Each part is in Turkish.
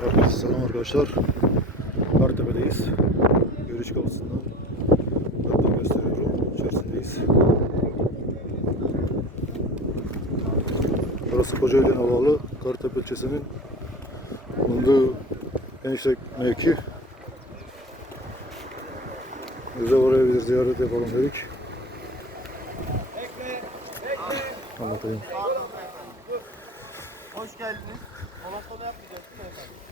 Selam arkadaşlar. Kartepe'deyiz. Görüş kapısından hatta gösteriyorum. İçerisindeyiz. Burası Kocaeli Havalı. Kartepe ilçesinin bulunduğu en yüksek mevki. Biz de oraya bir ziyaret yapalım dedik. Anlatayım. Hoş geldiniz. Molotov yapmayacaksın efendim.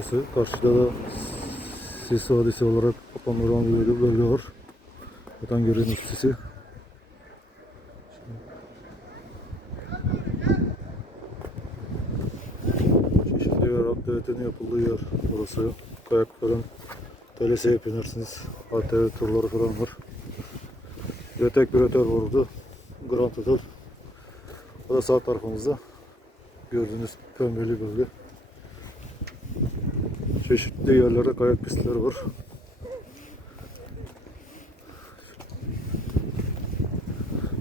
İşte karşıda da sis vadisi olarak kapanmadan bir bölge var. Buradan görüyorsunuz sisi. Çeşitli yer aktivitenin yapıldığı yer burası. Kayak falan TLS'ye binersiniz. ATV turları falan var. Bir tek bir otel var orada. Grand Hotel. O da sağ tarafımızda. Gördüğünüz pembeli bölge. Çeşitli yerlerde kayak pistleri var.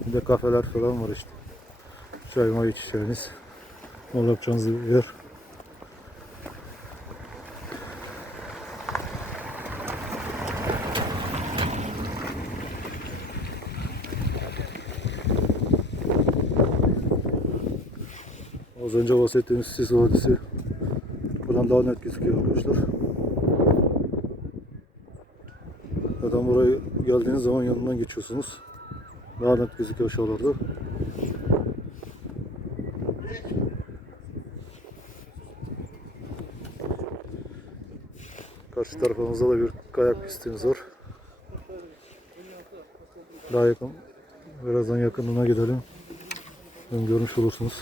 Bir de kafeler falan var işte. Çay may içeceğiniz. Mola yapacağınız bir yer. Az önce bahsettiğimiz Sis Vadisi daha net gözüküyor arkadaşlar. Zaten buraya geldiğiniz zaman yanından geçiyorsunuz. Daha net gözüküyor aşağılarda. Karşı tarafımızda da bir kayak pistimiz var. Daha yakın, birazdan yakınına gidelim. Görmüş olursunuz.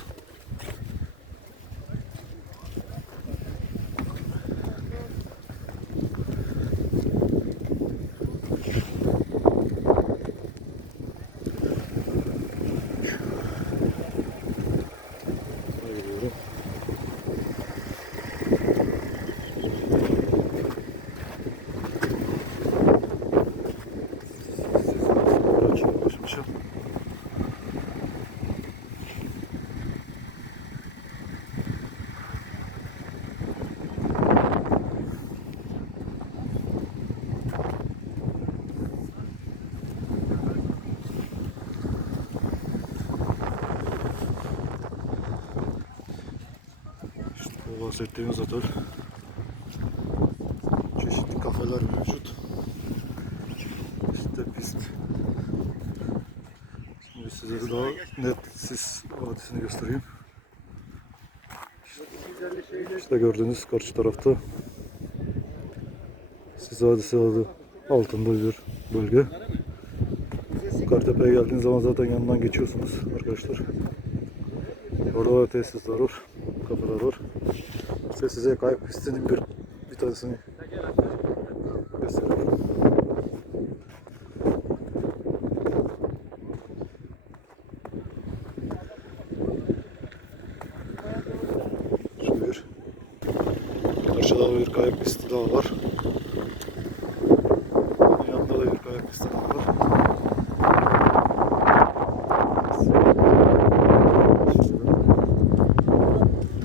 Bu bahsettiğimiz otel. Çeşitli kafeler mevcut. İşte pist. Şimdi size daha net sis vadisini göstereyim. İşte gördüğünüz karşı tarafta sis vadisi adı altında bir bölge. Kartepe'ye geldiğiniz zaman zaten yanından geçiyorsunuz arkadaşlar. Orada da tesisler var, kafeler var. İşte size kayak pistinin bir, bir tanesini gösteriyorum. Şu bir. Karşıda bir kayak pisti daha var. Yanında da bir kayak pisti daha var.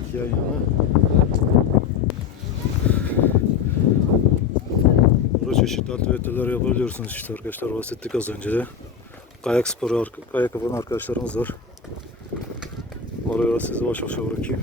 İki yan yana. Burada çeşitli aktiviteler yapabiliyorsunuz işte arkadaşlar bahsettik az önce de. kayak sporu, kayak yapan arkadaşlarımız var. Oraya sizi baş başa bırakayım.